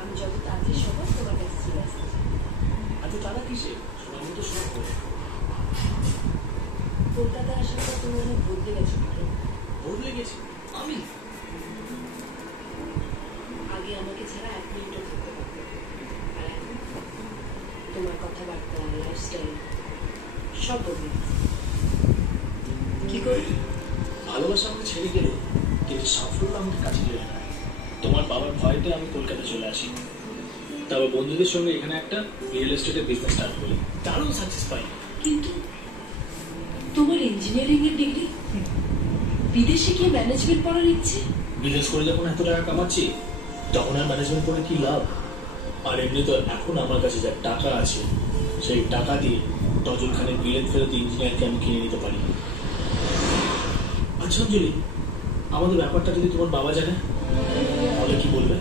আমি যত তাড়াতাড়ি সম্ভব তোমার কাছে চলে আসছি। এত তারা কিসে? সময় মতো সব করে। কলকাতা আসার পর তুমি অনেক বদলে গেছো। বদলে গেছি আমি? আগে আমাকে ছাড়া এক মিনিটও থাকতে পারতে, আর এখন তোমার কথাবার্তা, লাইফস্টাইল সব বদলে গেছে। কি করে? ভালোবাসা আমাকে ছেড়ে গেল, কিন্তু সাফল্য আমাকে কাছে টেনে নেয়। তোমার বাবার ভয়তে আমি কলকাতা চলে আসি, তারপর বন্ধুদের সঙ্গে এখানে একটা রিয়েল এস্টেটের বিজনেস স্টার্ট করি, দারুণ সাকসেস পাই। কিন্তু তোমার ইঞ্জিনিয়ারিং এর ডিগ্রি, বিদেশে গিয়ে ম্যানেজমেন্ট পড়ার ইচ্ছে। বিজনেস করে যখন এত টাকা কামাচ্ছি, তখন আর ম্যানেজমেন্ট করে কি লাভ? আর এমনি তো এখন আমার কাছে যা টাকা আছে, সেই টাকা দিয়ে ডজন খানের বিলেত ফেরত ইঞ্জিনিয়ারকে আমি কিনে নিতে পারি। আচ্ছা অঞ্জলি, আমাদের ব্যাপারটা যদি তোমার বাবা জানে, তাহলে কি বলবে?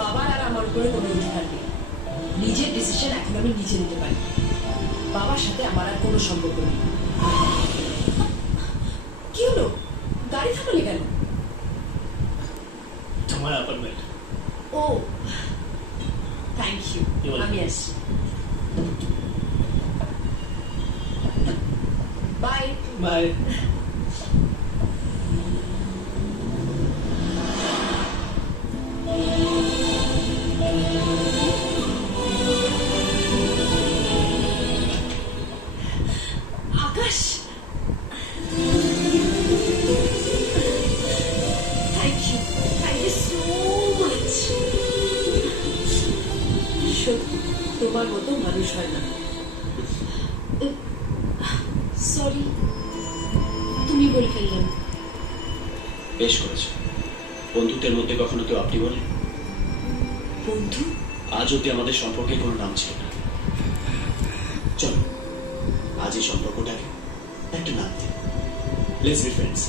বাবার আর আমার উপরে কোনো অধিকার নেই। নিজের ডিসিশন এখন আমি নিজে নিতে পারি। বাবার সাথে আমার আর কোনো সম্পর্ক নেই। কি হলো? গাড়ি থামালে কেন? তোমার অ্যাপার্টমেন্ট। O, thank you. আমি আসছি। Bye bye. Akash, thank you so much. সত্যি তোমার মতো মানুষ হয় না। সরি, তুমি বলে ফেললাম। বেশ করেছে। বন্ধুত্বের মধ্যে কখনো কেউ আপনি বলে? বন্ধু? আজ অব্দি আমাদের সম্পর্কে কোনো নাম ছিল না। চলো আজ এই সম্পর্কটাকে একটা নাম দিই। Let's be friends.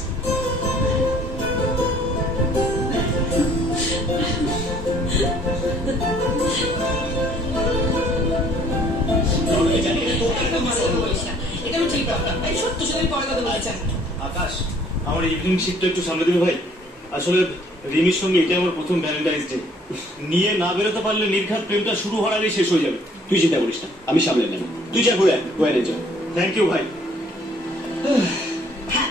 আকাশ, আমার ইভিনিং শিফটটা একটু সামনে দেবে ভাই। আসলে রিমির সঙ্গে এটা আমার প্রথম ভ্যালেন্টাইন্স ডে। নিয়ে না বেরোতে পারলে নির্ঘাত প্রেমটা শুরু হওয়ার আগেই শেষ হয়ে যাবে। তুই চিন্তা করিস না, আমি সামলে নেব। তুই যা ঘুরে ঘুরে যা। থ্যাংক ইউ ভাই। হ্যাঁ,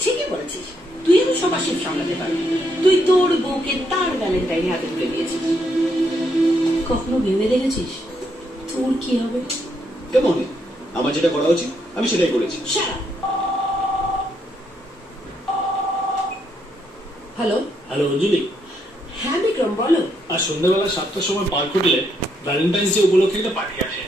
ঠিকই বলেছিস। তুই তো সবার শিফট সামলাতে পারবি। তুই তোর বউকে তার ভ্যালেন্টাইনে হাতে তুলে দিয়েছিস। কখনো ভেবে দেখেছিস তোর কি হবে? কেমন? আমার যেটা করা উচিত আমি সেটাই করেছি। সারা হ্যালো। হ্যালো অঞ্জলি। হ্যাঁ বিক্রম, বলো। আর সন্ধ্যাবেলা 7টার সময় পার্ক হোটেলে ভ্যালেন্টাইন্স ডে উপলক্ষে একটা পার্টি আছে।